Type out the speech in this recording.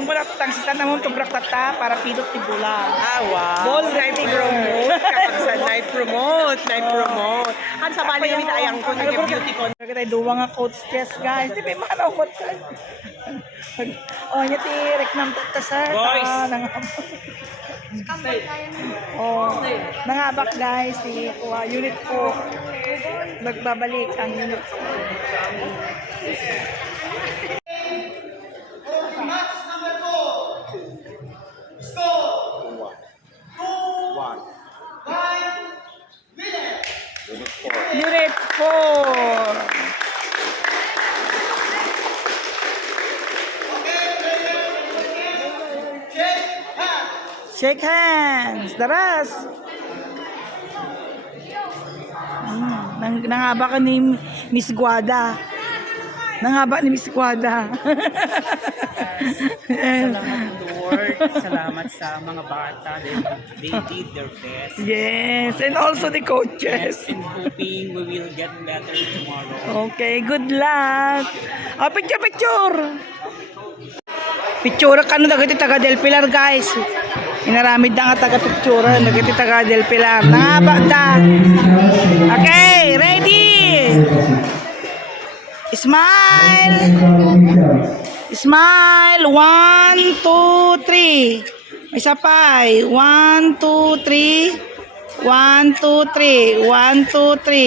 Yung pala tangsitan naman to tata para pilot ni Bula. Ah, wow. Ball Night rating. promote. Kakabsa, night promote. Night promote. Ano sa bali yung ayang ko yung beauty con. Kaya duwa nga coach chess guys. Di ba yung makalawot ka? Oh, niya ti reknam tata sir. Boys. Oh, nangabak guys si unit 4. Nagbabalik ang unit 4. Unit 4. Shake hands. Daras. Nangaba ka ni Miss Guada. Nangaba ni Miss Guada. Salamat Lord. Salamat sa mga bata. They did their best. Yes, and also the coaches. And hoping we will get better tomorrow. Okay, good luck. Oh, picture, picture. Picture ka dagiti taga Del Pilar, guys. Inaramid na nga taga picture dagiti taga Del Pilar. Nangaba ta. Okay, ready. Smile. Smile. 1, 2, 3. Isa pa. 1, 2, 3. 1, 2, 3. 1, 2, 3.